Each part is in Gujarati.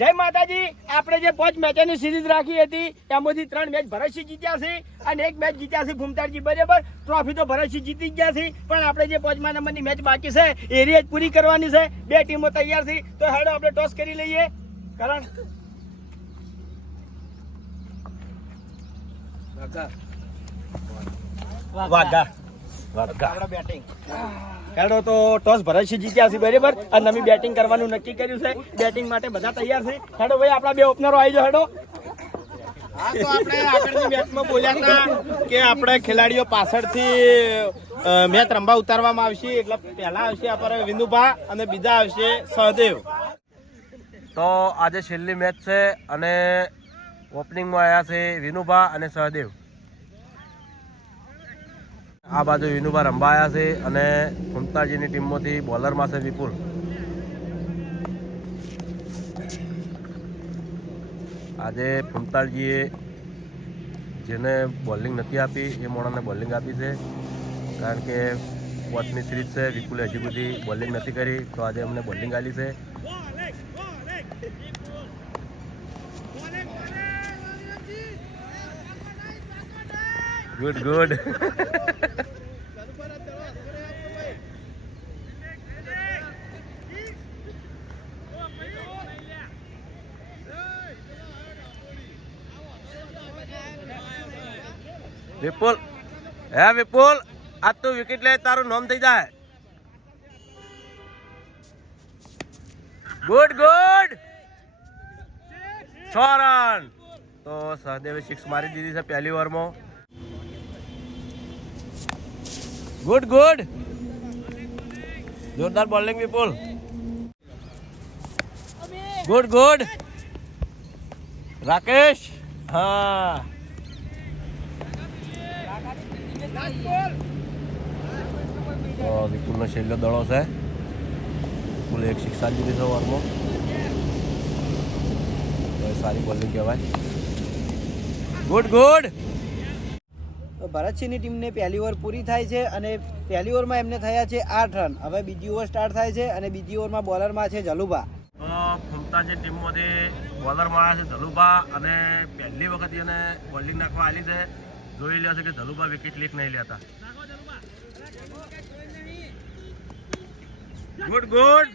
જય માતાજી. આપણે જે 5 મેચોની સિરીઝ રાખી હતી એમાંથી 3 મેચ ભરતસિંહ જીત્યા છે અને 1 મેચ જીત્યા છે ફૂમતાળજી. બરાબર, ટ્રોફી તો ભરતસિંહ જીતી ગયા છે, પણ આપણે જે 5મા નંબરની મેચ બાકી છે એ રેજ પૂરી કરવાની છે. 2 ટીમો તૈયાર છે, તો હેડો આપણે ટોસ કરી લઈએ. કરણ વાગા આપણા બેટિંગ હેડો. તો ટોસ ભરતસિંહ જીત્યા છે. બરાબર, અને અમે બેટિંગ કરવાનું નક્કી કર્યું છે. બેટિંગ માટે બધા તૈયાર છે. હેડો ભાઈ, આપણા 2 ઓપનરો આવી જાઓ. હેડો. હા, તો આપણે આગળની મેચમાં બોલ્યા હતા કે આપણે ખેલાડીઓ પાછળથી મેચ રમવા ઉતારવામાં આવશે. એટલે પહેલા આવશે આપણે વિનુભા અને બીજા આવશે સહદેવ. તો આજે છેલ્લી મેચ છે અને ઓપનિંગમાં આવ્યા છે વિનુભા અને સહદેવ. આ બાજુ વિનુભા રમવા આવ્યા છે અને ફૂમતાળજીની ટીમમાંથી બોલરમાં છે વિપુલ. આજે ફૂમતાળજીએ જેને બોલિંગ નથી આપી એ મોણાને બોલિંગ આપી છે, કારણ કે 5મી સિરીઝ છે. વિપુલે હજી બધી બોલિંગ નથી કરી, તો આજે અમને બોલિંગ આપી છે. Good good. વિપુલ, હે વિપુલ, આજ તું વિકેટ લે તારું નામ થઈ જાય. Good good. 6 રન. તો સહદેવે 6 મારી દીધી છે પહેલી ઓવરમાં. Good good. જોરદાર બોલિંગ વિપુલ. Good good. રાકેશ, હા. તો વિપુલનો છેલ્લો દડો છે. વિપુલ 1 6 દીધી છે ઓવરમાં. સારી બોલિંગ કહેવાય. Good good. તો ભરતસિંહની ટીમને પહેલી ઓવર પૂરી થાય છે અને પહેલી ઓવરમાં એમને થયા છે 8 રન. હવે બીજી ઓવર સ્ટાર્ટ થાય છે અને બીજી ઓવરમાં બોલરમાં છે જલુભા. તો ફૂમતાજી ટીમમાંથી બોલરમાં આવ્યા છે ધલુભા અને પહેલી વખત એને બોલિંગ નાખવા આલી છે. જોઈ લે છે કે ધલુભા વિકેટ લીક નહીં લેતા. Good good.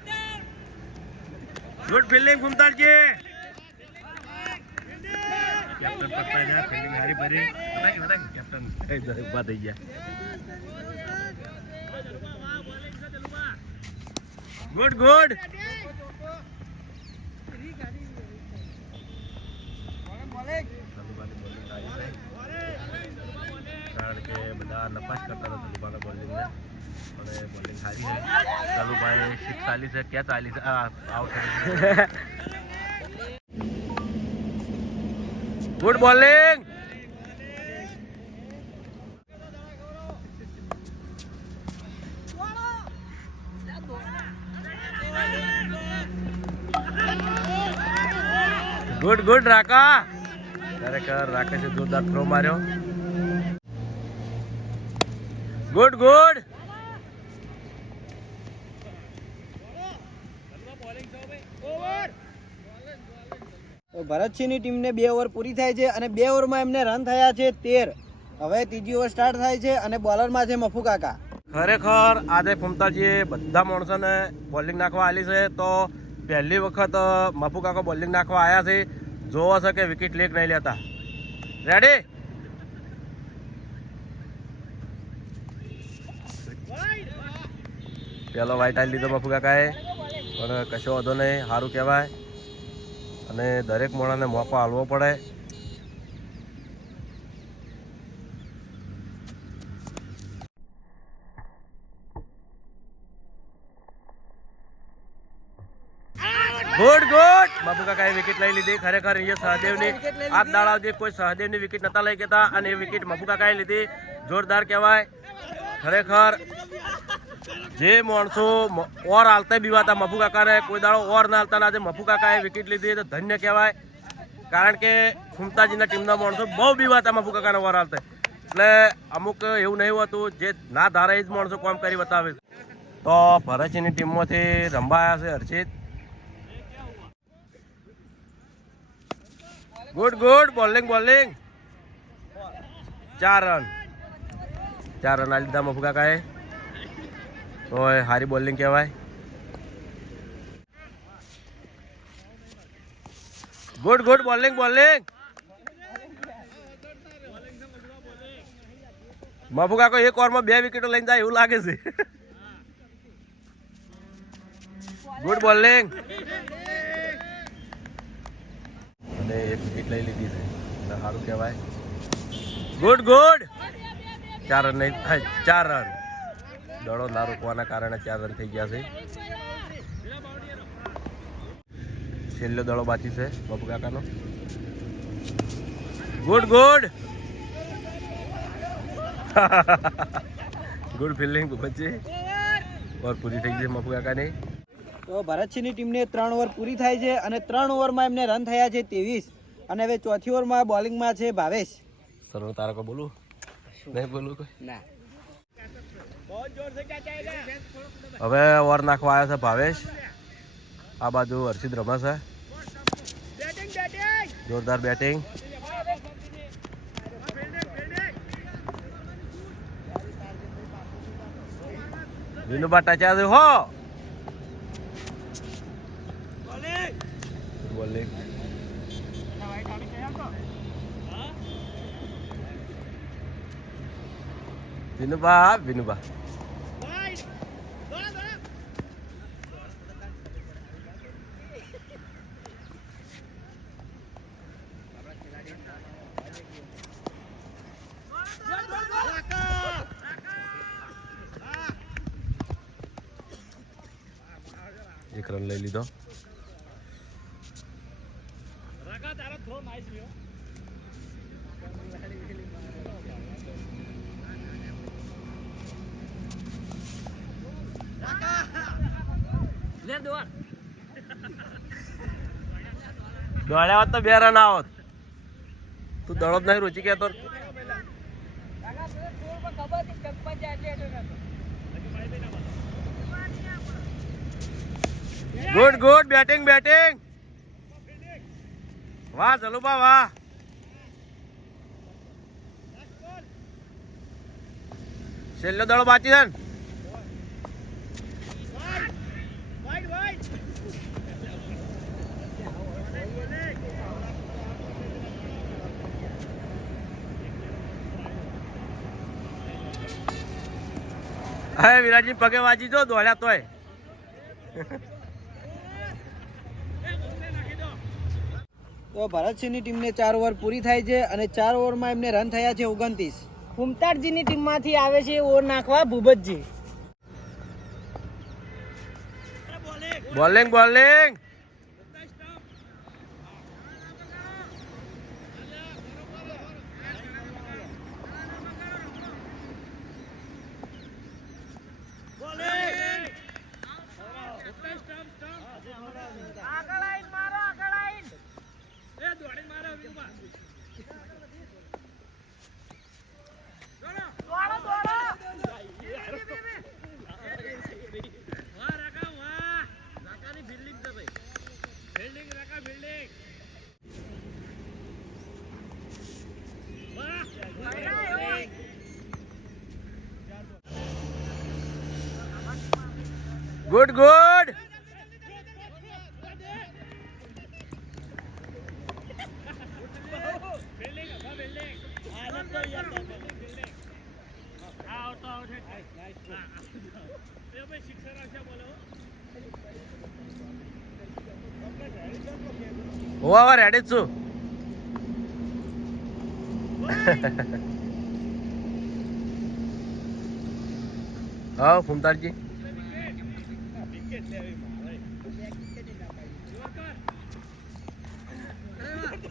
ગુડ ફિલ્ડિંગ ફૂમતાજી. કેપ્ટન કરતા જાય ફિલ્ડિંગ હારી ભરી કેપ્ટન ઉભા થઈ ગયા. Good good. કારણ કે બધા નપાસ કરતા હતા ધલુભાના બોલિંગને, અને બોલિંગ સારી છે. ધલુભાઈ 6 ચાલી છે, ક્યાં ચાલી છે, out. Good bowling. Good good રાકા. ખરેખર રાકેશે જોરદાર થ્રો માર્યો. Good good. તો ભરતસિંહની ટીમને 2 ઓવર પૂરી થાય છે અને 2 ઓવરમાં એમને રન થયા છે 13. હવે ત્રીજી ઓવર સ્ટાર્ટ થાય છે અને બોલરમાં છે મફુ કાકા. ખરેખર આજે ફૂમતાજીએ બધા માણસોને બોલિંગ નાખવા આલી છે. તો પહેલી વખત મફુ કાકા બોલિંગ નાખવા આવ્યા છે. જોવો છે કે વિકેટ લીક નહીં લેતા. રેડી. પેલો વાઇટ આલી લીધો મફુ કાકાએ, પણ કશો વાંધો નહીં, સારું કહેવાય. અને દરેક મોણાને મોકો આલવો પડે. Good good. બાબુ કાકાએ વિકેટ લઈ લીધી. ખરેખર અહીંયા સહદેવની આ દાડા કોઈ સહદેવની વિકેટ નતા લઈ ગયા અને એ વિકેટ મફુ કાકાએ લીધી. જોરદાર કહેવાય. ખરેખર જે માણસો ઓર હાલતા બીવાતા મફુ કાકાને કોઈ દાડો ઓર ના હાલતા, આજે મફુ કાકાએ વિકેટ લીધી તો ધન્ય કહેવાય. કારણ કે ફૂમતાજીના ટીમના માણસો બહુ બીવાતા મફુ કાકાને ઓર હાલતા. એટલે અમુક એવું નહીં હોતું, જે ના ધારે એ જ માણસો કામ કરી બતાવે. તો ભરતસિંહની ટીમમાંથી રમવા આવ્યા છે હર્ષિત. Good good bowling bowling 4 run આ લીધા મફુ કાકાએ. ઓય હારી બોલિંગ કહેવાય. ગુડ ગુડ બોલિંગ મફુ કાકો એક ઓવરમાં 2 વિકેટો લઈને જાય એવું લાગે છે. ગુડ બોલિંગ અને 1 વિકેટ લઈ લીધી છે સારું કહેવાય. ગુડ 4 રન નહીં 4 રન દડો ના રોકવાના કારણે 4 રન થઈ ગયા છે. છેલ્લો દડો બાકી છે બાપુ કાકાનો. ગુડ ગુડ ફિલ્ડિંગ બચ્ચી ઓવર પૂરી થઈ ગઈ બાપુ કાકાની. તો ભરતસિંહની ટીમને 3 ઓવર પૂરી થાય છે અને 3 ઓવરમાં એમને રન થયા છે 23 અને હવે ચોથી ઓવરમાં બોલિંગમાં છે ભાવેશ. સર તારા કો બોલું નહીં બોલું કોઈ ના હવે ઓવર નાખવા આવ્યા છે ભાવેશ. આ બાજુ હર્ષિદ રમે છે. જોરદાર બેટિંગ. વિનુબા ટચા છે હો બોલિંગ. વિનુબા એક રન લઈ લીધો. દોડ્યા હોત તો 2 રન આવત. તું દડો જ નહીં રૂચી કહેતો. ગુડ બેટિંગ વાહ ચલુબા વાહ. છેલ્લો દડો બાકી છે ને. હા વિરાટજી પગે વાજી જો દોડ્યા તોય. તો ભરતસિંહની ટીમને 4 ઓવર પૂરી થાય છે અને 4 ઓવરમાં એમને રન થયા છે 29. ફૂમતાડજીની ટીમમાંથી આવે છે ઓવર નાખવા Bhupatji. Bowling good over ready છું. હા ફૂમતાડજી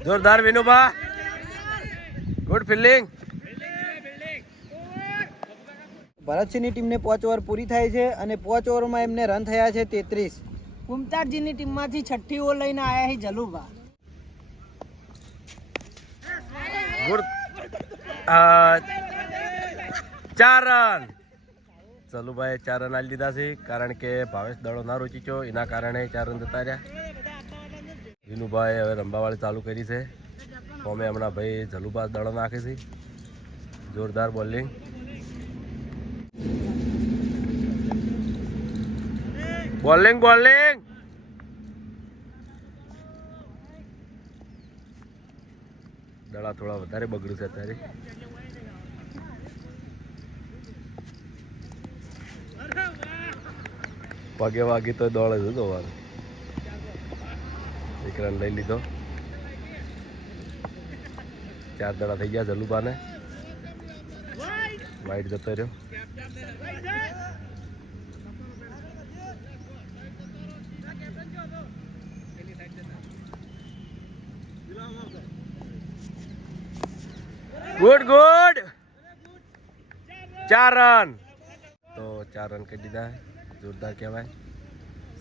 જોરદાર વિનુબા. Good fielding. ભરતસિંહની ટીમને 5 ઓવર પૂરી થાય છે અને 5 ઓવરમાં એમને રન થયા છે 33. ફૂમતાડજીની ટીમમાંથી 6ઠ્ઠી ઓવર લઈને આવ્યા છે જલુભા. Good 4 run. ચલુભાઈ 4 રન આલી દીધા છે કારણ કે ભાવેશ દડો ના રૂચીચો એના કારણે 4 રન જતા રહ્યા. વિનુભાઈ હવે રંબાવાળી ચાલુ કરી છે. અમે હમણાં ભાઈ જલુબાસ દડો નાખે છે. જોરદાર બોલિંગ. બોલિંગ બોલિંગ દડા થોડા વધારે બગડ્યું છે અત્યારે. પગે વાગી તો દોડે છે દોવાનું. એક રન લઈ લીધો. 4 દડા થઈ ગયા જલુબાને. વાઈડ જતો રહ્યો. Good good 4 run. તો 4 રન કરી દીધા. જોરદાર કહેવાય.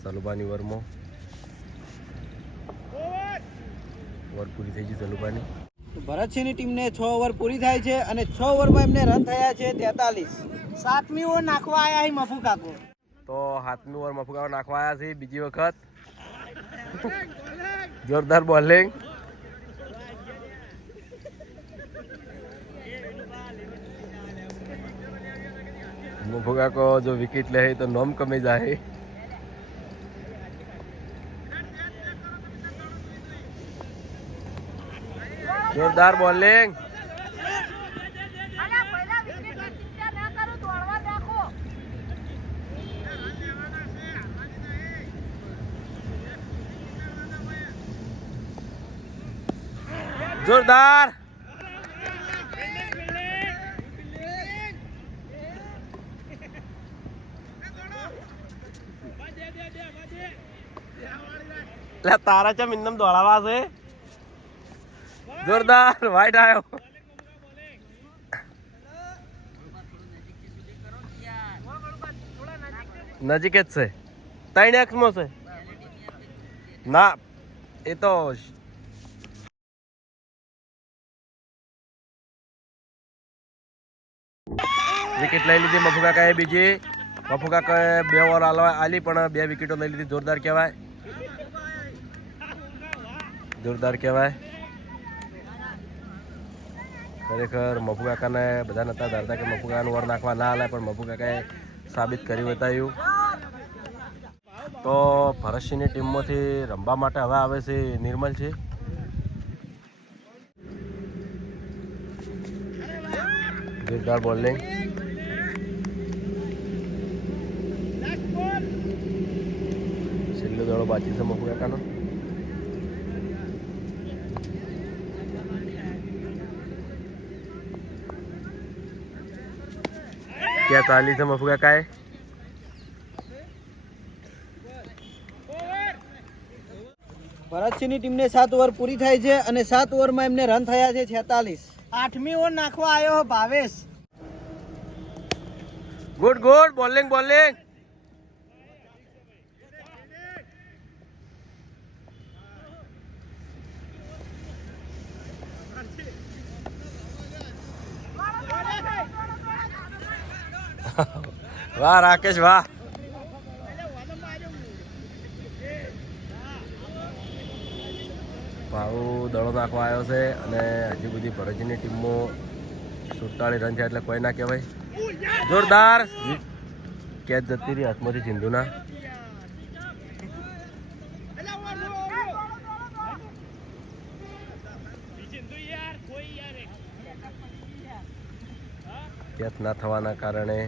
સલુબાની ઓવરમાં ઓવર પૂરી થઈ ગઈ સલુબાની. ભરતસિંહની ટીમને 6 ઓવર પૂરી થાય છે અને 6 ઓવરમાં એમને રન થયા છે 43. 7મી ઓવર નાખવા આવ્યા છે મફુ કાકો. તો 7મી ઓવર મફુકાઓ નાખવા આવ્યા છે બીજી વખત. જોરદાર બોલિંગ. મફુકાકો જો વિકેટ લે તો નોમ કમી જાય. જોરદાર બોલિંગ. જોરદાર. લે તારા ચમ ઇન્નમ દોડાવા છે. જોરદાર વાઈટ આવ્યો. નજીક જ છે. 3x માં છે ના એ તો વિકેટ લઈ લીધી મફુ કાકાએ બીજી. મફુ કાકાએ 2 ઓવર આલી પણ 2 વિકેટો લઈ લીધી. જોરદાર કહેવાય. જોરદાર કહેવાય. ખરેખર મફુ કાકાને બધા નતા ધારતા કે મફુ કાકાનું ઓવર નાખવા ના હાલે પણ મફુ કાકાએ સાબિત કરી બતાવ્યું. તો ભરતસિંહની ટીમમાંથી રમવા માટે હવે આવે છે નિર્મલ છે. જોરદાર બોલિંગ. છેલ્લો દડો બાકી છે મફુ કાકાનો. क्या चाली से मफू काका है. ભરતસિંહની ટીમને 7 ઓવર પૂરી થાય છે અને 7 ઓવરમાં એમને રન થયા છે 46. 8મી ઓવર નાખવા આવ્યો Bhavesh. Good good bowling bowling. વાહ રાકેશ વાહ. ભાવ દડો નાખવા આવ્યો છે અને હજી બધી ભરતજીની ટીમમાં 47 રન છે એટલે કોઈ ના કહેવાય. જોરદાર કેચ જતી રહી હાથમાંથી સિંધુના. કેચ ના થવાના કારણે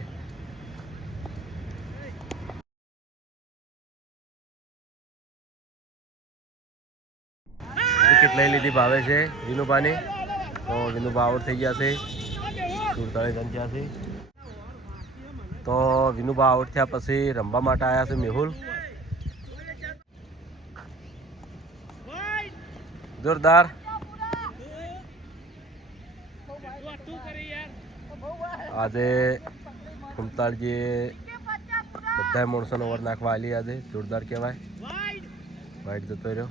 વિકેટ લઈ લીધી ભાવે છે વિનુભાની. તો વિનુભા આઉટ થઈ ગયા છે. 47 રન થયા છે. તો વિનુભા આઉટ થયા પછી રમવા માટે આવ્યા છે મેહુલ. જોરદાર. આજે ફૂમતાળજીએ બધા માણસોનો ઓવર નાખવા આલી. આજે જોરદાર કહેવાય. વાઈટ જતો રહ્યો.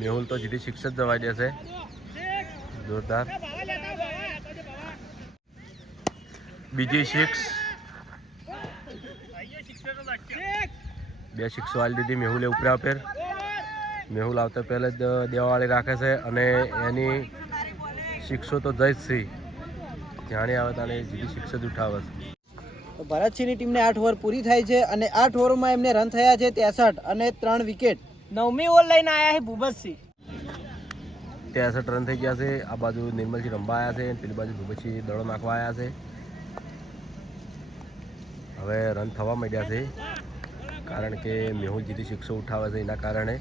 મેહુલ તો જીડી 6 જ જવાઈ દેશે. જોરદાર. બીજી 6 2 સિક્સો આલી દીધી મેહુલે ઉપરા ફેર. મેહુલ આવતા પહેલા જ દેવાવાળી રાખે છે અને એની સિક્સો તો જઈ જ છે. જાણે આવે તાણે જીતી સિક્સ જ ઉઠાવે છે. તો ભરતસિંહની ટીમને 8 ઓવર પૂરી થાય છે અને 8 ઓવરમાં એમને રન થયા છે 63 અને 3 વિકેટ. 9મી ઓવર લઈને આયા છે ભૂપતસિંહ. 63 રન થઈ ગયા છે. આ બાજુ નિર્મલસિંહ રંબા આવ્યા છે, પેલી બાજુ ભૂપતસિંહ દડો નાખવા આવ્યા છે. હવે રન થવા માંડ્યા છે કારણ કે મેહુલ જીતી સિક્સો ઉઠાવે છે એના કારણે.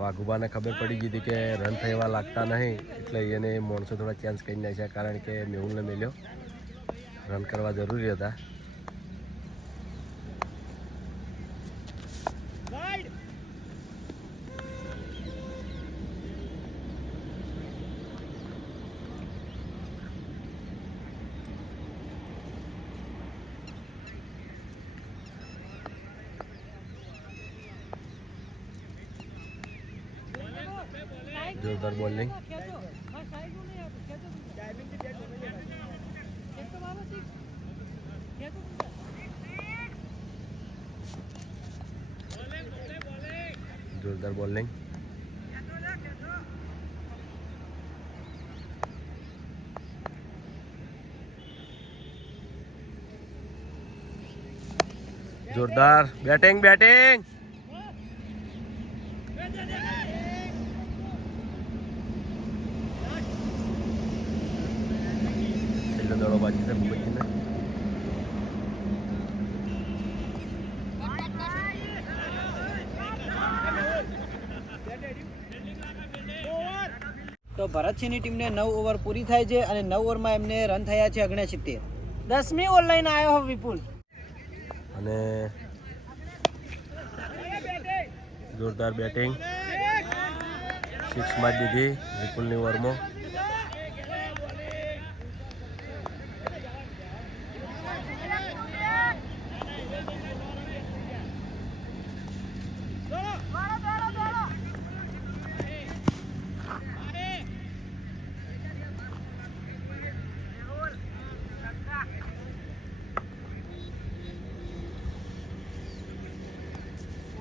વાઘુબાને ખબર પડી ગઈ હતી કે રન થવા લાગતા નહીં એટલે એને માણસો થોડા ચાન્સ કરી નાખ્યા કારણ કે મેહુલને મેલ્યો. રન કરવા જરૂરી હતા. જોરદાર બોલિંગ. જોરદાર બોલિંગ. જોરદાર બેટિંગ બેટિંગ. દડો બાજી છે ભૂપતજીને. તો ભરતસિંહની ટીમને 9 ઓવર પૂરી થાય છે અને 9 ઓવરમાં એમને રન થયા છે 69. 10મી ઓવર લઈને આવ્યો વિપુલ. અને જોરદાર બેટિંગ. 6 મારી દીધી વિપુલની ઓવરમાં.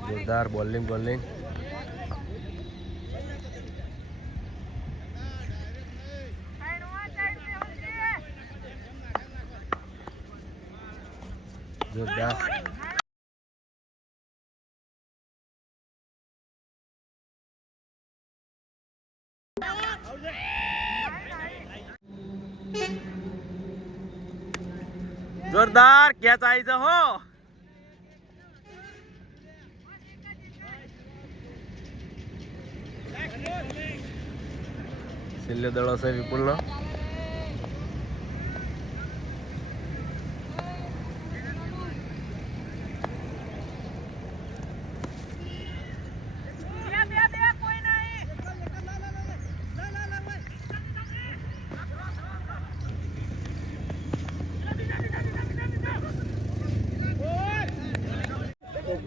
જોરદાર બોલિંગ બોલિંગ. જોરદાર. જોરદાર કેચ આવી છે હો. છેલ્લે દડો છે વિપુલનો.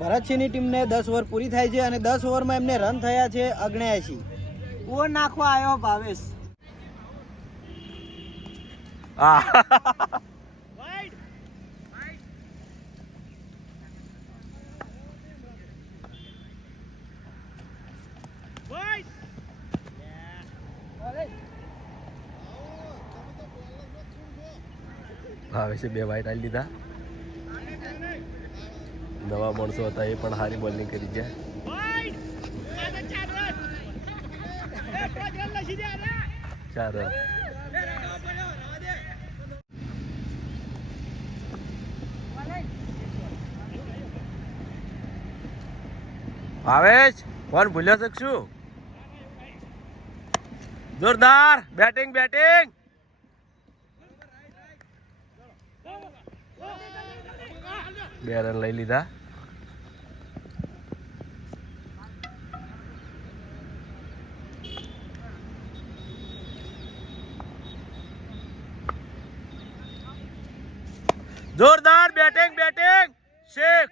ભરતસિંહની ટીમને 10 ઓવર પૂરી થાય છે અને 10 ઓવરમાં એમને રન થયા છે 79. ઓવર નાખવા આવ્યો ભાવેશ. ભાવેશે 2 વાઇટ આલી લીધા. નવા માણસો હતા એ પણ સારી બોલિંગ કરી ગયા. 4 રન. ભાવેશ કોણ ભૂલ્યો છે શું? જોરદાર બેટિંગ બેટિંગ. બે રન લઈ લીધા. જોરદાર બેટિંગ બેટિંગ. 6.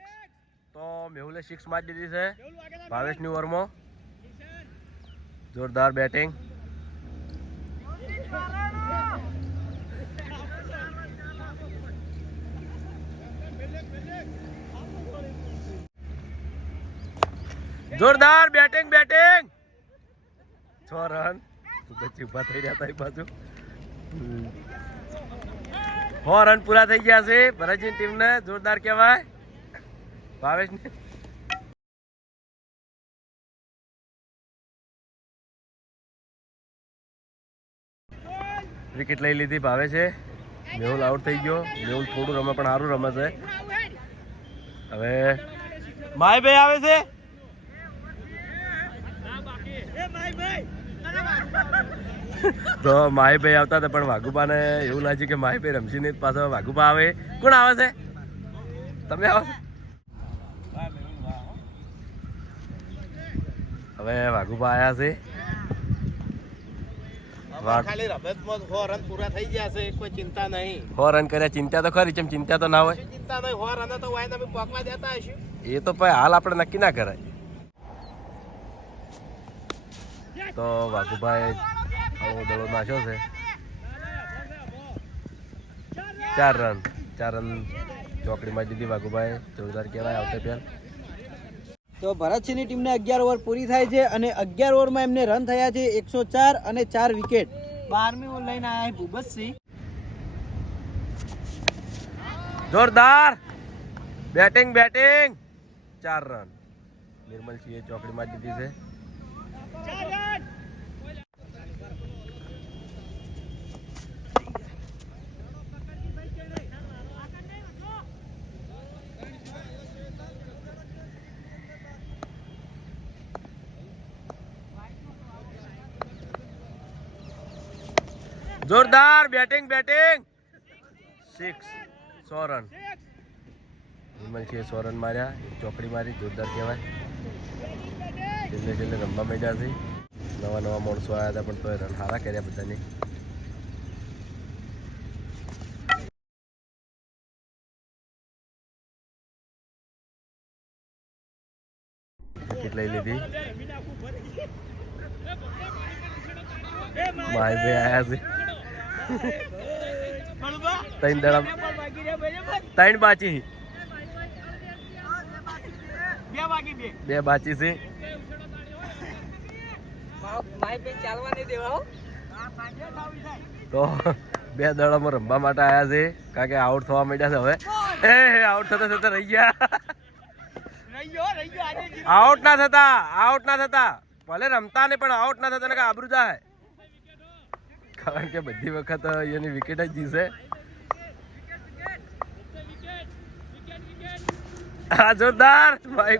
તો મેહુલે 6 મારી દીધી છે ભાવેશની ઓવરમાં. જોરદાર બેટિંગ. જોરદાર બેટિંગ 6 રન પછી ઉભા થઈ રહ્યા હતા એ બાજુ 6 રન પૂરા થઈ ગયા છે ભરતજી ટીમને જોરદાર કહેવાય ભાવેશ વિકેટ લઈ લીધી ભાવે છે મેહુલ આઉટ થઈ ગયો મેહુલ થોડું રમે પણ સારું રમે છે હવે માયભાઈ આવે છે તો માહીભાઈ આવતા હતા પણ વાઘુબાને એવું લાગ્યું કે માહીભાઈ રમશે નહીં પાછો વાઘુબા આવે કોણ આવે છે તમે આવો હવે વાઘુબા આવ્યા છે ખાલી રમતમાં 6 રન પૂરા થઈ ગયા છે કોઈ ચિંતા નહીં 6 રન કર્યા ચિંતા તો ખરી ચમ ચિંતા તો ના હોય ચિંતા નહીં 6 રન તો વાય તમે પોકવા દેતા હશું એ તો ભાઈ હાલ આપણે નક્કી ના કરાય તો વાઘુભાઈ આવો દડો નાખ્યો છે 4 રન ચોકડીમાં દીધી વાઘુભાઈ જોરદાર કહેવાય આવતે પહેલ તો ભરતસિંહની ટીમને 11 ઓવર પૂરી થાય છે અને 11 ઓવરમાં એમને રન થયા છે 104 અને 4 વિકેટ 12મી ઓવર લઈને આવ્યા ભૂપતસિંહ જોરદાર બેટિંગ 4 રન નિર્મલસિંહે ચોકડીમાં દીધી છે જોરદાર બેટિંગ 6 100 રન નિર્મલસિંહે 100 રન માર્યા એક ચોકડી મારી જોરદાર કહેવાય છેલ્લે રમવા માંડ્યા છે નવા માણસો આવ્યા હતા પણ તોય રન સારા કર્યા બધાને વિકેટ લઈ લીધી ભાઈ આયા છે 3 દડા 3 બાચી 2 બાચી છે તો 2 દડામાં રમવા માટે આવ્યા છે કારણ કે આઉટ થવા માંડ્યા છે હવે આઉટ થતા રહી ગયા આઉટ ના થતા ભલે રમતા ને પણ આઉટ ના થતા ને આબરૂ જાય કારણ કે બધી વખત એની વિકેટ જ જીશે જોરદાર ભાઈ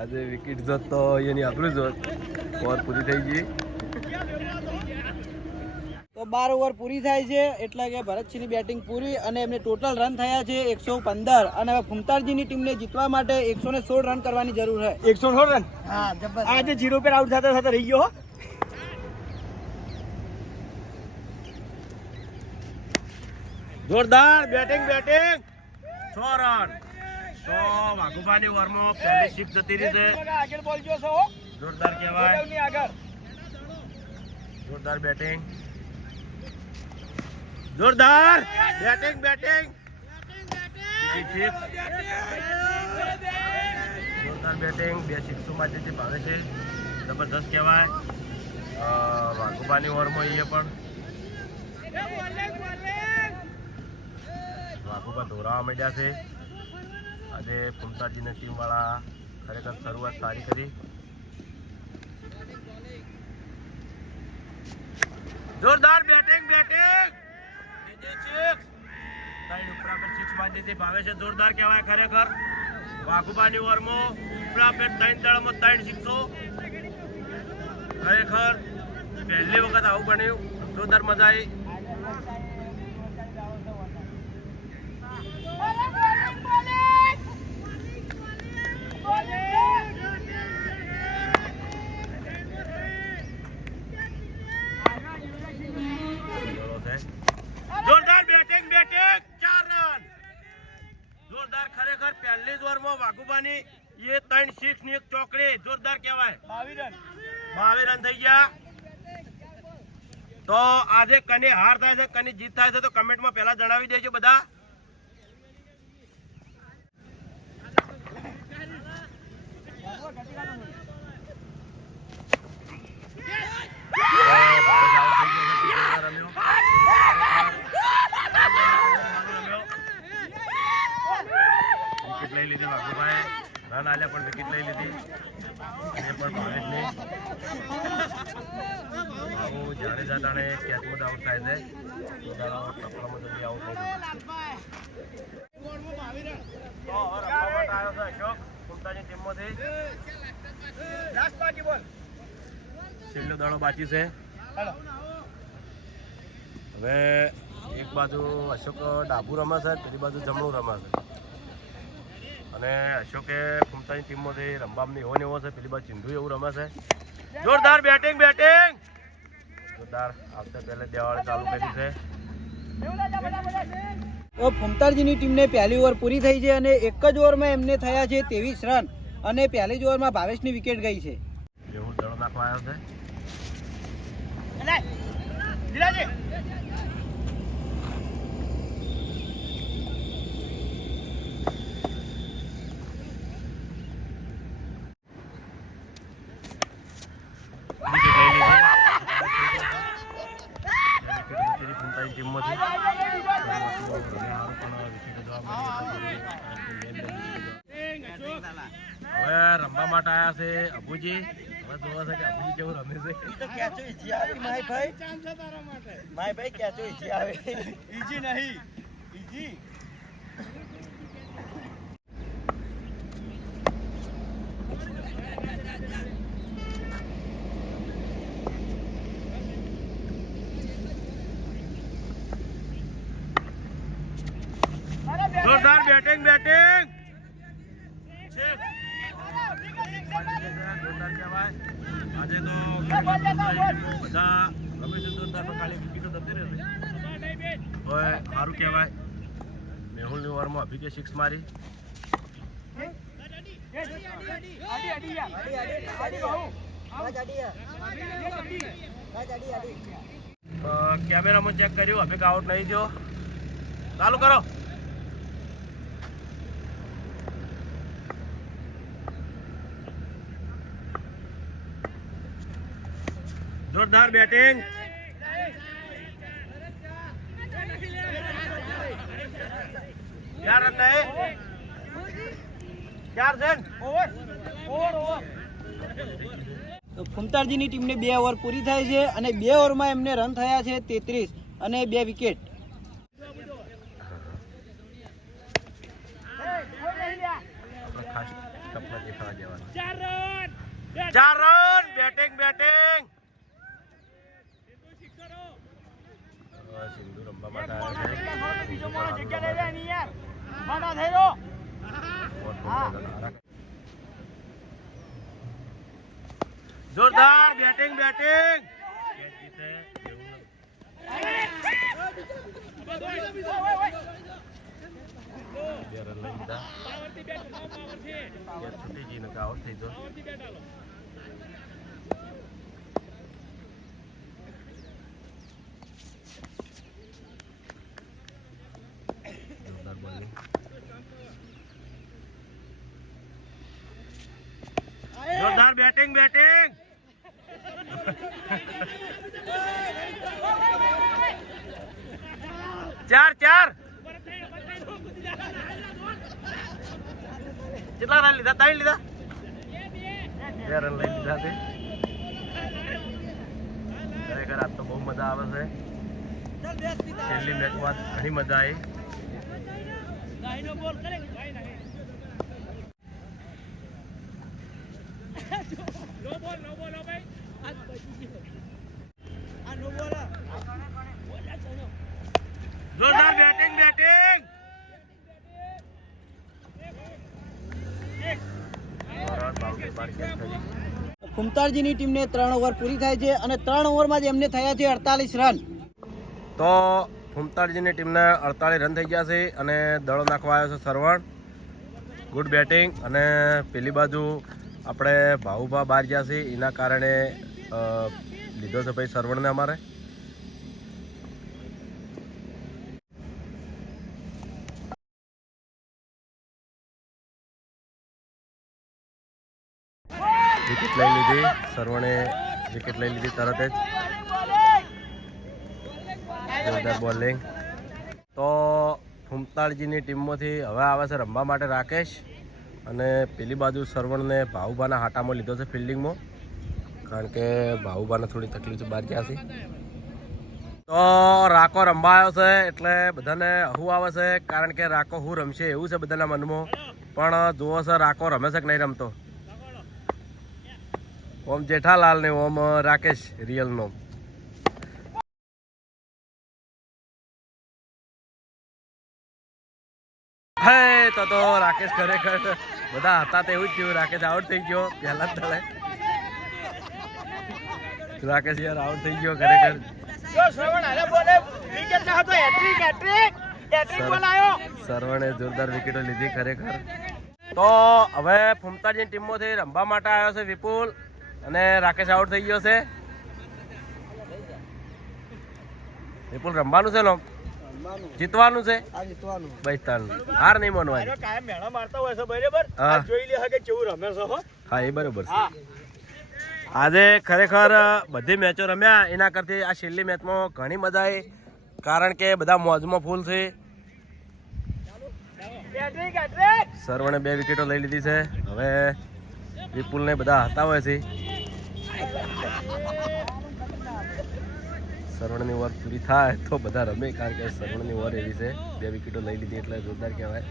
આજે વિકેટ જોત તો એની આબરૂ જોત ઓવર પૂરી થઈ ગઈ તો 12 ઓવર પૂરી થાય છે એટલે કે ભરતસિંહની બેટિંગ પૂરી અને એમને ટોટલ રન થયા છે 115 અને હવે ફૂમતારજીની ટીમને જીતવા માટે 116 રન કરવાની જરૂર છે 116 રન હા જબરદસ્ત આજે 0 પર આઉટ થતા રહી ગયો જોરદાર બેટિંગ 6 રન તો વાઘુબાની ઓવરમાં પહેલી શિફ્ટ જતી રહી છે આગળ બોલજો છો જોરદાર કહેવાય આગળ જોરદાર બેટિંગ જોરદાર બેટિંગ જોરદાર બેટિંગ 2 સિક્સો માંથી ભાવે છે જબરદસ્ત કહેવાય વાઘુબાની ઓવરમાં એ પણ વાઘુબા દોરાવા માંડ્યા છે આજે ફૂમતાજીની ટીમ વાળા ખરેખર શરૂઆત સારી કરી જોરદાર બેટિંગ ભાવે છે જોરદાર કહેવાય ખરેખર વાઘુબાની ઓવરમાં ઉપરાપેટ 3 દળમાં 3 સિક્સો ખરેખર પહેલી વખત આવું બન્યું જોરદાર મજા આવી જોરદાર બેટિંગ 4 રન જોરદાર ખરેખર પહેલી જ ઓવરમાં વાઘુબાની એ 3 સિક્સ ની એક ચોકડી જોરદાર કહેવાય 22 રન થઈ ગયા તો આજે કની હાર થાય છે કની જીત થાય છે તો કમેન્ટમાં પહેલા જણાવી દેજો બધા વિકેટ લઈ લીધી બાબુભાઈ, રન આલ્યા પણ વિકેટ લઈ લીધી. એ પણ ભાવેશની આવું જાડેજા તાણે કેચમાં આઉટ થાય છે. ટપલામાં જલ્દી આઉટ થઈ જશે. તો રમવા માટે આવ્યો છે અશોક કુમતાની ટીમમાંથી. છેલ્લો દાડો બાકી છે. હવે એક બાજુ અશોક ડાબુ રમે છે, પેલી બાજુ જમણું રમે છે. અને અશોકે કુમતાની ટીમમાંથી રમવામાં એવો ને એવો છે, પેલી બાજુ ચિંધુ એવું રમે છે. જોરદાર બેટિંગ જોરદાર. આવતા પહેલે દેવાળી ચાલુ કરી છે. તો ફૂમતારજીની ટીમને પહેલી ઓવર પૂરી થઈ છે અને એક જ ઓવરમાં એમને થયા છે 23 રન અને પહેલી જ ઓવરમાં ભાવેશની વિકેટ ગઈ છે. એવું દડો નાખવા આવ્યો છે. હવે રમવા માટે આવ્યા છે અબુજી. હવે જોવા છે કે અબુજી કેવું રમે છે. જોરદાર બેટિંગ જોરદાર કહેવાય. આજે તો બધા રમે છે જોરદાર, પણ ખાલી વિકેટો જતી રહેશે. હવે સારું કહેવાય. મેહુલની ઓવરમાં અભિકે 6 મારી. કેમેરામાં ચેક કર્યું, અભિક આઉટ નહીં થયો. ચાલુ કરો. જોરદાર બેટિંગ. ચાર રન નહીં, 4 રન. તો ફૂમતારજીની ટીમને 2 ઓવર પૂરી થાય છે અને 2 ઓવરમાં એમને રન થયા છે 33 અને 2 વિકેટ. ખાસ ટપલા દેખાવા જવાના. 4 રન. બેટિંગ સિંધુ રમવા માટે આવ્યા છે. જોરદાર બેટિંગ છૂટી જઈને આઉટ થઈ ગયો. જોરદાર બોલિંગ. જોરદાર બેટિંગ 4 કેટલા રન લીધા? 3 લીધા. 2 રન લઈ લીધા છે. ખરેખર આજ તો બહુ મજા આવે છે. છેલ્લી મેચમાં ઘણી મજા આવી. જોરદાર બેટિંગ ફૂમતારજીની ટીમને 3 ઓવર પૂરી થાય છે અને 3 ઓવરમાં જ એમને થયા છે 48 રન. તો ફૂમતારજીની ટીમને 48 રન થઈ ગયા છે અને દડો નાખવા આવ્યો છે સરવણ. Good batting. અને પેલી બાજુ આપણે ભાવુભા બહાર ગયા છે, એના કારણે લીધો છે ભાઈ સરવણને અમારે. વિકેટ લઈ લીધી. સરવણે વિકેટ લઈ લીધી તરત જ. જોરદાર બોલિંગ. તો ફૂમતાળજીની ટીમમાંથી હવે આવે છે રમવા માટે રાકેશ, અને પેલી બાજુ સરવણને ભાવુભાના હાટામાં લીધો છે ફિલ્ડિંગમાં, કારણ કે ભાવુભાને થોડી તકલીફ બહાર ગયા છે. તો રાકો રમવા આવ્યો છે એટલે બધાને હું આવે છે, કારણ કે રાકો હું રમશે એવું છે બધાના મનમાં. પણ જુઓ છે રાકો રમે છે કે નહીં રમતો. ઓમ જેઠાલાલ ને ઓમ રાકેશ રિયલનો. હે તો રાકેશ ખરેખર બધા હતા તો એવું જ થયું. રાકેશ આઉટ થઈ ગયો પહેલા જ દળે. રાકેશ યાર આઉટ થઈ ગયો ખરેખર. સરવણે જોરદાર વિકેટો લીધી ખરેખર. તો હવે ફૂમતાજીની ટીમમાંથી રમવા માટે આવ્યો છે વિપુલ, અને રાકેશ આઉટ થઈ ગયો છે. વિપુલ રમવાનું છે નો જીતવાનું છે બસ તાન હાર નહીં માનવાની. કાયમ મેળા મારતા હોય છે બરાબર. જોઈ લે કે કેવું રમે છે. હા એ બરોબર છે. આજે ખરેખર બધી મેચો રમ્યા એના કરતી આ છેલ્લી મેચમાં ઘણી મજા આવી, કારણ કે બધા મોજમાં ફૂલ છે. સરવણે 2 વિકેટો લઈ લીધી છે. હવે વિપુલને બધા હતા હોય છે. સરવણની ઓવર પૂરી થાય તો બધા રમે, કારણ કે સરવણની ઓવર એવી છે. 2 વિકેટો લઈ લીધી એટલે જોરદાર કહેવાય.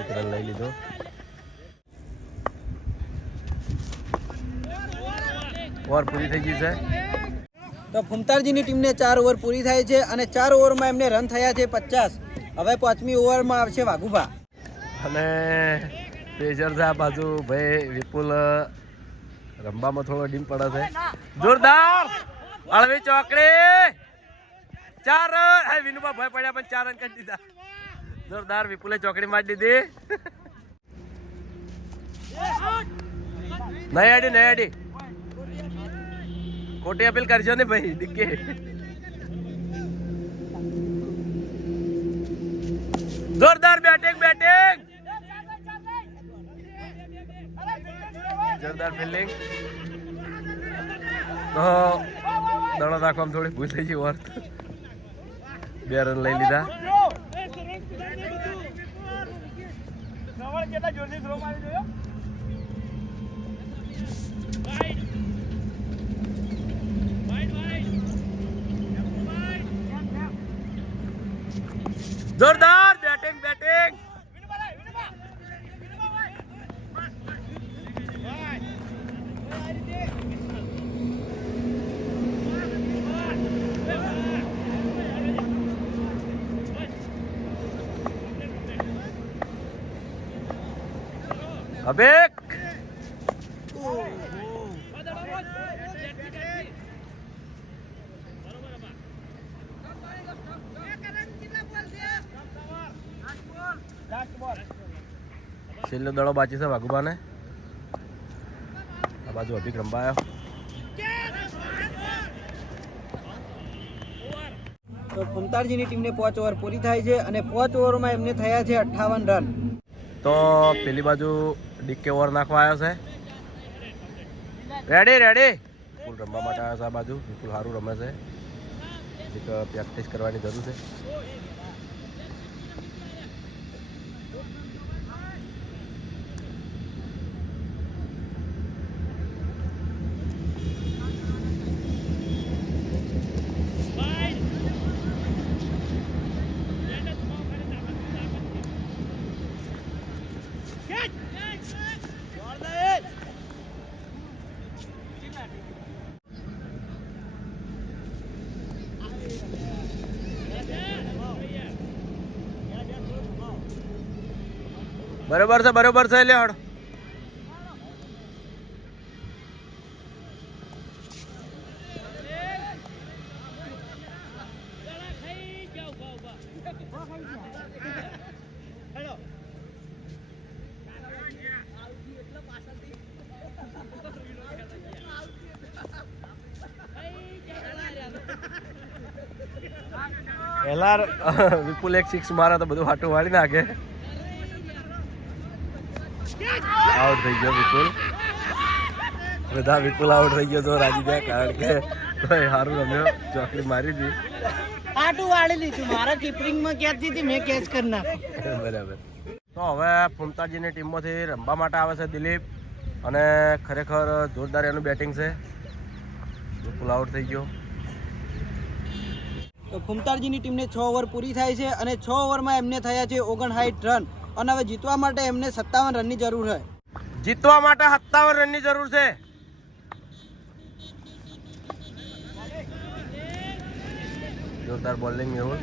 એક રન લઈ લીધો. ઓવર પૂરી થઈ ગઈ છે. તો ફૂમતાળજીની ટીમને 4 ઓવર પૂરી થાય છે, અને 4 ઓવરમાં એમને રન થયા છે 50. હવે 5મી ઓવરમાં આવશે વાઘુભા, અને પ્રેશર છે આ બાજુ. ભાઈ વિપુલ રમવામાં થોડો ડીમ પડે છે. જોરદાર હળવી ચોકડી 4 રન. વિનુભા ભય પડ્યા પણ 4 રન કરી દીધા. જોરદાર વિપુલે ચોકડી મારી દીધી. નહીં અડી ખોટી અપીલ કરજો ને ભાઈ ડિક્કી. જોરદાર બેટિંગ જોરદાર ફિલ્ડિંગ. તો દડો નાખવામાં થોડી ભૂલ થઈ ગઈ. ઓવર 2 રન લઈ લીધા. જોરદાર બેટિંગ અબેક. છેલ્લો દડો બાકી છે વાઘુબાને. આ બાજુ અભિક રમવા આવ્યો. તો ફૂમતાળજીની ટીમને 5 ઓવર પૂરી થાય છે, અને 5 ઓવરમાં એમને થયા છે 58 રન. તો પેલી બાજુ ડીકે ઓવર નાખવા આવ્યો છે. રેડી વિપુલ રમવા માટે આવ્યો છે આ બાજુ. વિપુલ સારું રમે છે, એક પ્રેક્ટિસ કરવાની જરૂર છે. બરોબર છે લે હડ. એલઆર વિપુલ એક 6 મારે તો બધું હાટું વાળી નાખે. આઉટ થઈ ગયો વિપુલ. બધા વિપુલ આઉટ થઈ ગયો તો રાજી ગયા, કારણ કે તો સારું રમ્યો, ચોકડી મારી હતી. આટું વાળી લીધું, મારા કીપરિંગમાં કેચ હતી, મેં કેચ કરી નાખ્યું. બરાબર. તો હવે ફૂમતાજીની ટીમમાંથી રમવા માટે આવે છે દિલીપ, અને ખરેખર જોરદાર એનું બેટિંગ છે. વિપુલ આઉટ થઈ ગયો. તો ફૂમતાજીની ટીમને 6 ઓવર પૂરી થાય છે અને 6 ઓવરમાં એમને થયા છે 59 રન, અને હવે જીતવા માટે એમને 57 રનની જરૂર છે. જીતવા માટે 57 રનની જરૂર છે. જોરદાર બોલિંગ મેહુલ.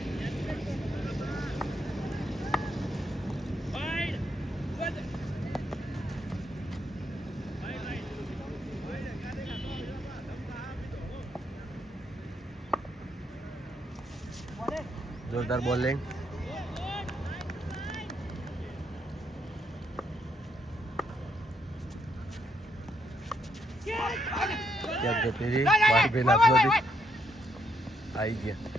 જોરદાર બોલિંગ. ક્યાં જતી રહી, બાર બે નાખવાથી આવી ગયા.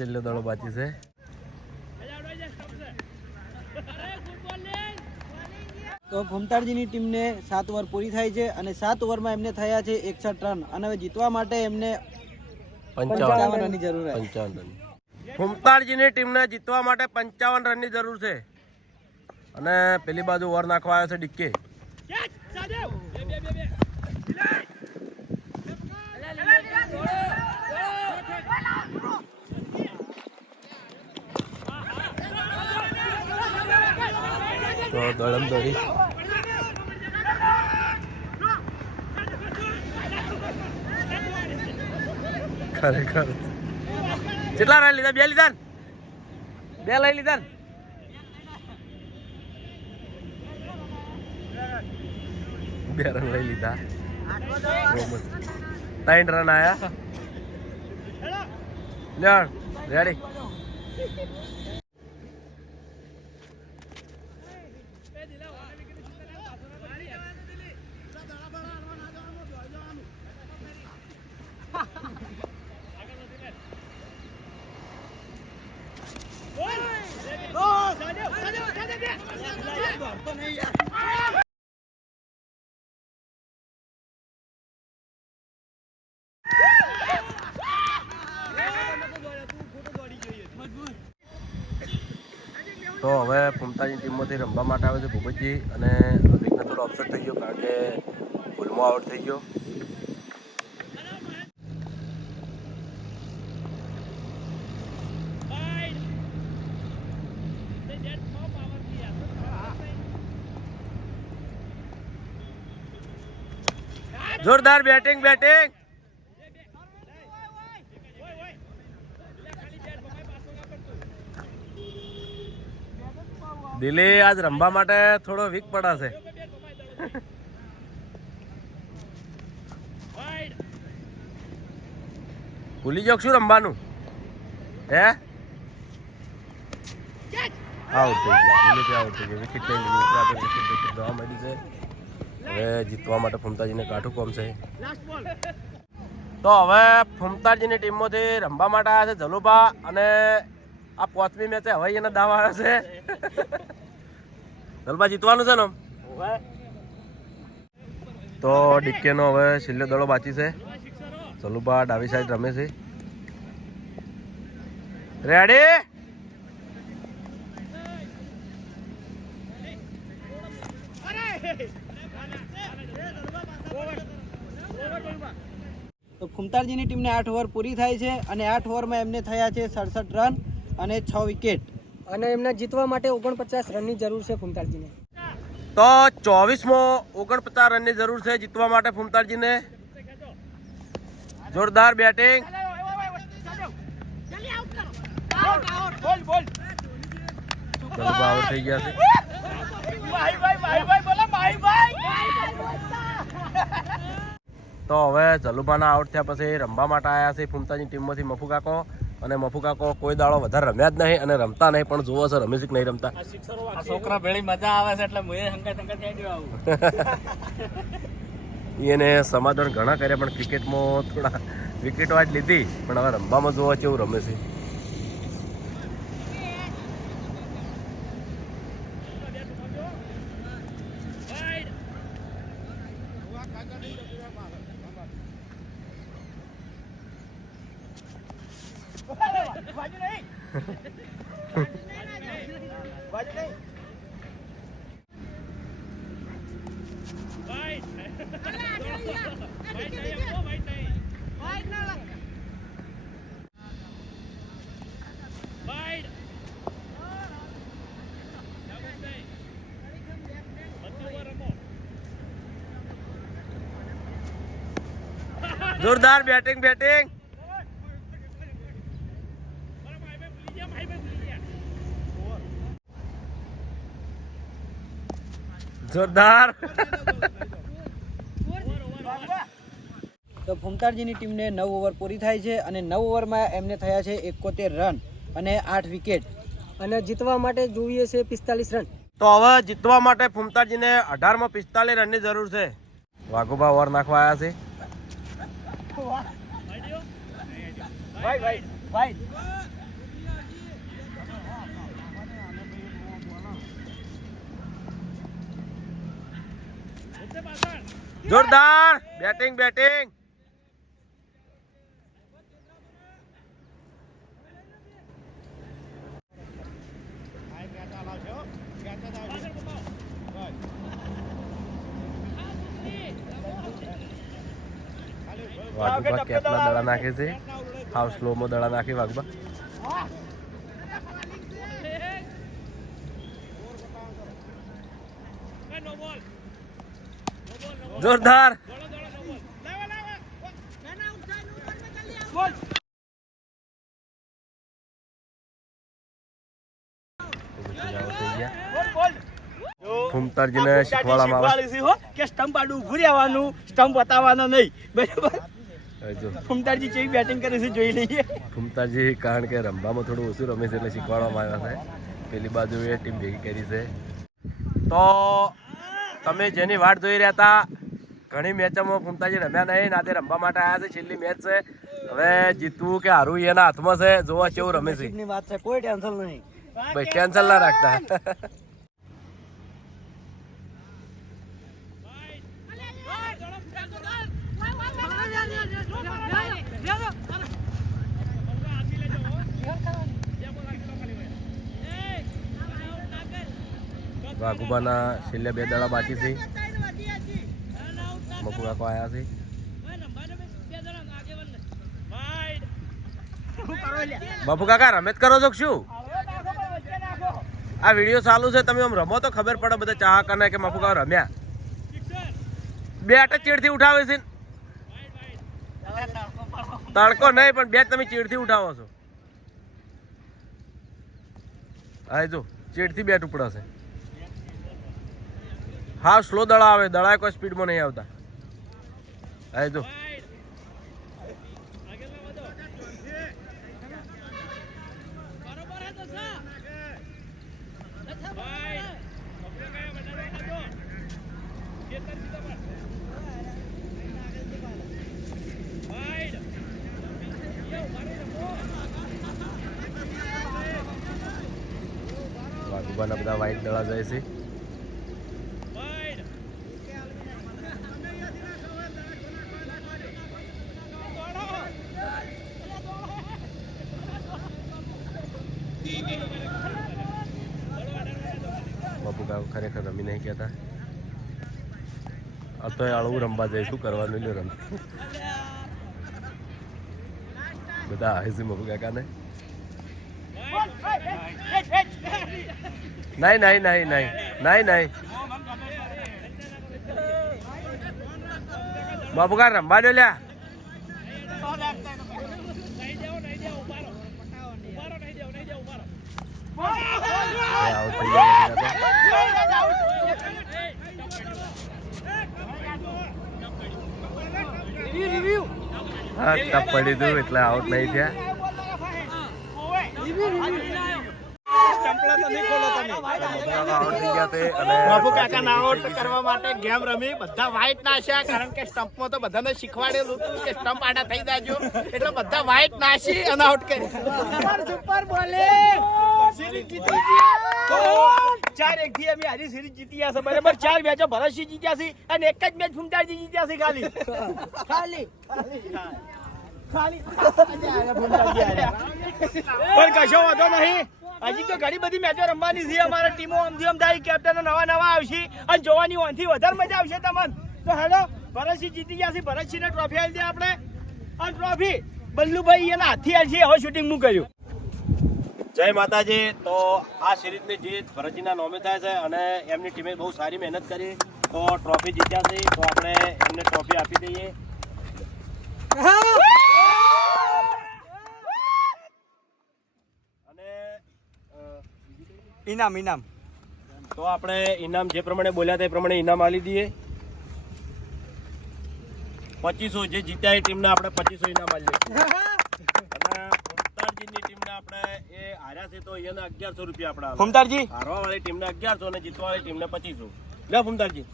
છેલ્લો દડો બાકી છે. તો ફૂમતાજીની ટીમને 7 ઓવર પૂરી થાય છે અને 7 ઓવરમાં એમને થયા છે 61 રન, અને હવે જીતવા માટે એમને 55 રનની જરૂર છે. 55 રન. ફૂમતાજીની ટીમને જીતવા માટે 55 રનની જરૂર છે. અને પેલી બાજુ ઓવર નાખવા આવ્યો છે ડીકે. તો દળમ દોડી ખરેખર કેટલા રન લીધા? 2 લીધા, 2 લઈ લીધા. બે રન લઈ લીધા. 3 રન આયા. રેડી. તો હવે ફૂમતાજી ટીમમાંથી રમવા માટે આવે છે ભૂપતજી, અને અભિકને થોડો અપસેટ થઈ ગયો, કારણ કે ભૂલમાં આઉટ થઈ ગયો. જોરદાર બેટિંગ. દિલ્હી આજ રમવા માટે થોડો વીક પડાશે. ભૂલી જાવ શું રમવાનું હે? આઉટ થઈ ગયા. દિલ્હી આઉટ થઈ ગયા. વિકેટ લઈ લીધી. વિકેટ જવા માંડી છે. હવે જીતવા માટે ફૂમતાજીને કાઠું કોમ છે. તો હવે ફૂમતાજીની ટીમમાંથી રમવા માટે આવ્યા છે જલુભા, અને આ 5મી મેચે હવે એના દાવ આવ્યો છે. જલુભા જીતવાનું છે ને? તો ડીકેનો હવે છેલ્લો દડો બાકી છે. જલુભા ડાબી સાઈડ રમે છે. રેડી. તો ફૂમતાજીની ટીમને 8 ઓવર પૂરી થાય છે અને 8 ઓવરમાં એમને થયા છે 67 રન અને 6 વિકેટ, અને એમને જીતવા માટે 49 રનની જરૂર છે ફૂમતાજીને. તો 24માં 49 રનની જરૂર છે જીતવા માટે ફૂમતાજીને. જોરદાર બેટિંગ. બોલ બોલ જલુભા આઉટ થઈ ગયા છે. ભાઈ બોલો ભાઈ. તો હવે જલુભાના આઉટ થયા પછી રમવા માટે આવ્યા છે ફૂમતાની ટીમમાંથી મફુ કાકો. અને મફુ કાકો કોઈ દાડો વધારે રમ્યા જ નહીં અને રમતા નહીં, પણ જુઓ છે રમે છે કે નહીં રમતા. છોકરા ભેળી મજા આવે છે એટલે મુએ હંકા એને સમાધાન ઘણા કર્યા, પણ ક્રિકેટમાં થોડા વિકેટો આજ લીધી, પણ હવે રમવામાં જોવા કેવું રમે છે. બાજુ નહીં. જોરદાર બેટિંગ. જોરદાર. તો ફૂમતાળજીની ટીમને 9 ઓવર પૂરી થાય છે અને 9 ઓવરમાં એમને થયા છે 71 રન અને 8 વિકેટ. અને જીતવા માટે જોઈએ છે 45 રન. તો હવે જીતવા માટે ફૂમતાજીને 18માં 45 રનની જરૂર છે. વાઘુબા ઓવર નાખવા આવ્યા છે. ભાઈ જોરદાર બેટિંગ. વાઘુબા કેપના દડા નાખે છે. હાવ સ્લોમાં દડા નાખે વાઘુબા. જોરદાર. ફૂમતાજીને શીખવાડવામાં આવે કે સ્ટમ્પ આડું ઊભું રહેવાનું, સ્ટમ્પ બતાવવાનો નહીં. બરાબર. જો ફૂમતાજી કેવી બેટિંગ કરે છે જોઈ લઈએ. ફૂમતાજી કારણ કે રમવામાં થોડું ઓછું રમે છે એટલે શીખવાડવામાં આવ્યા છે. પેલી બાજુ એ ટીમ ભેગી કરી છે. તો તમે જેની વાટ જોઈ રહ્યા હતા, ઘણી મેચોમાં ફૂમતાજી રમ્યા નહીં, નાતે રમવા માટે આવ્યા છે. છેલ્લી મેચ છે, હવે જીતવું કે હારવું એના હાથમાં છે. જોવા કેવું રમે છે. ની વાત છે, કોઈ ટેન્શન નહીં. ભાઈ ટેન્શન ના રાખતા. વાઘુબાના છેલ્લે 2 દડા બાકી છે. મફુ કાકો આવ્યા છે. બાપુ કાકા રમેત કરો છો કે શું? આ વિડીયો ચાલુ છે, તમે આમ રમો તો ખબર પડે બધા ચાહક ને કે મફુ કાકા રમ્યા. બેટ ચીડથી ઉઠાવે છે. તડકો નહીં, પણ બેટ તમે ચીડથી ઉઠાવો છો. હા જો ચીડથી બેટ ઉપડાશે. હા સ્લો દડા આવે, દડા કોઈ સ્પીડમાં નહીં આવતા. હા જો વાઘુબાના બધા વાઈટ દડા જાય છે. બાપુ કાકા ખરેખર રમી નહીં કહેતા. આ તો આળવું રમવા જાય, શું કરવાનું લ્યો રમ. બધા આવે છે બાપુ કાકાને. નહીં બાપુ કા રમવા દો લ્યા. આઉટ થઈ ગયા. હા ટપ પડી હતું એટલે આઉટ નહીં થયા. આઉટ થઈ ગયા તે અને બાપુ કાકા ના આઉટ કરવા માટે ગેમ રમી બધા વાઇટ નાશ્યા કારણ કે સ્ટમ્પમાં તો બધાને શીખવાડેલું હતું કે સ્ટમ્પ આડા થઈ જાજો એટલે બધા વાઇટ નાશી અને આઉટ કરી. સુપર બોલિંગ સિરીઝ જીતી ગયા. 4-1 થી અમે આરી સિરીઝ જીતી ગયા છે બરાબર. 4 મેચો ભરતસિંહ જીત્યા છે અને એક જ મેચ ફૂમતાજી જીત્યા છે ખાલી પણ કશો વાંધો નહીં. હજી તો ઘણી બધી મેચો રમવાની છે. અમારા ટીમો આમથી આમ થાય કેપ્ટનો નવા આવશે અને જોવાની ઓનથી વધારે મજા આવશે તમને. તો હેલો ભરતસિંહ જીતી ગયા છે. ભરતસિંહને ટ્રોફી આપી દે આપણે. અને ટ્રોફી બલ્લુભાઈ એના હાથથી આવશે. હવે શૂટિંગ હું કર્યું. જય માતાજી. તો આ સિરીઝની જીત ભરતજીના નામે થાય છે અને એમની ટીમે બહુ સારી મહેનત કરી તો ટ્રોફી જીત્યા છે. તો આપણે એમને ટ્રોફી આપી દઈએ. અને ઇનામ તો આપણે ઇનામ જે પ્રમાણે બોલ્યા હતા એ પ્રમાણે ઇનામ આલી દઈએ. 2500 જે જીત્યા એ ટીમને આપણે 2500 ઇનામ આલી દઈએ. અને ફૂમતાજીની ટીમને આપણે એ હાર્યા છે તો એને 1100 રૂપિયા આપણે આલો. ફૂમતાજી હારવા વાળી ટીમને 1100 અને જીતવા વાળી ટીમને 2500. લે ફૂમતાજી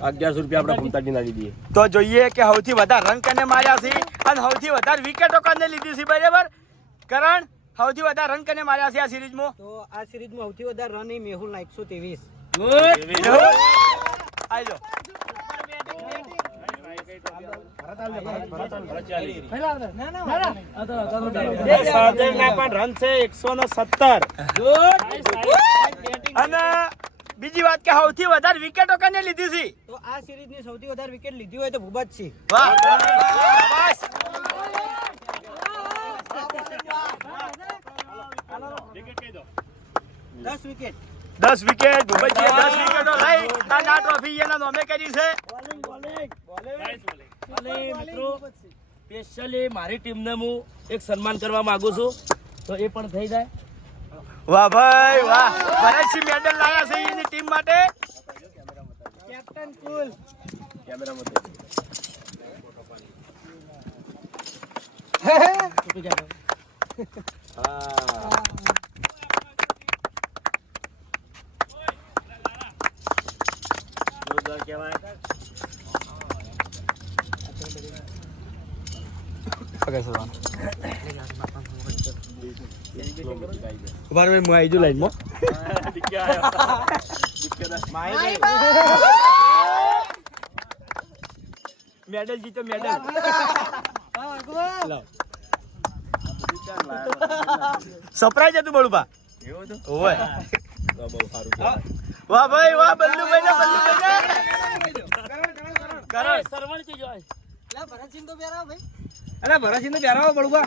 1100 રૂપિયા આપણે ફૂમતાજીને આલી દઈએ. તો જોઈએ કે સૌથી વધારે રન કને માર્યા છે અને સૌથી વધારે વિકેટો કને લીધી છે બરાબર. કરણ સૌથી વધારે રન કને માર્યા છે આ સિરીઝમાં? તો આ સિરીઝમાં સૌથી વધારે રન એ મેહુલના 123. આજો સહદેવના પણ રન છે 117. અને બીજી વાત કે સૌથી વધારે વિકેટો કને લીધી છે? તો આ સિરીઝની સૌથી વધારે વિકેટ લીધી હોય તો ભૂપતસિંહ. વાહ બસ. દસ વિકેટ 10 વિકેટ ભૂપતજીએ 10 વિકેટો લઈ આ ટ્રોફી એના નામે કરી છે. અને મિત્રો સ્પેશિયલી મારી ટીમને હું એક સન્માન કરવા માંગુ છું તો એ પણ થઈ જાય. વાહ ભાઈ વાહ. ભરતસિંહ મેડલ લાયા છે એની ટીમ માટે. કેપ્ટન કુલ. જોરદાર કહેવાય. ઉભાર ભાઈ હું આવી જુ લાઈનમાં. મેડલ જીતો મેડલ. સરપ્રાઈઝ હતું બળુભા. ઓય વાહ ભાઈ વાહ. બલ્લુભાઈ કરણ સરવણજી જોય અરે ભરતસિંહ તો પહેરાવો બળુભા.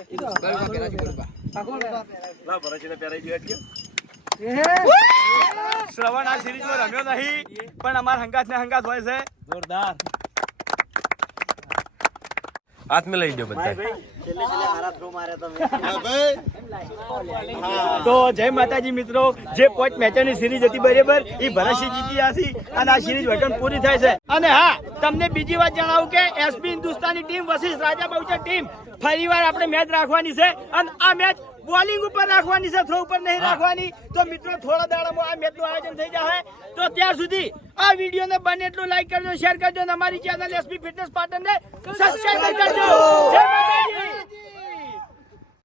શ્રવણ આ સિરીઝમાં રમ્યો નહીં પણ અમારા હંગાત ને હંગાત હોય છે. જોરદાર. હાથ में લઈ દો બધા. તો જય માતાજી મિત્રો. જે 5 મેચોની સિરીઝ હતી બરાબર એ ભરતસિંહ જીતી હતી અને આ સિરીઝ વટન પૂરી થાય છે. અને હા તમને બીજી વાત જણાવું કે એસબી હિન્દુસ્તાની ટીમ વર્સિસ રાજા બહુચર ટીમ ફરીવાર આપણે મેચ રાખવાની છે અને આ મેચ બોલિંગ ઉપર રાખવાની છે, થ્રો ઉપર નહીં રાખવાની. તો મિત્રો થોડા દાડામાં આ મેચનું આયોજન થઈ જશે. તો ત્યાં સુધી આ વિડીયોને બને એટલું લાઈક કરજો, શેર કરજો અને અમારી ચેનલ એસબી ફિટનેસ પાટણને સબસ્ક્રાઇબ કરજો. જય માતાજી.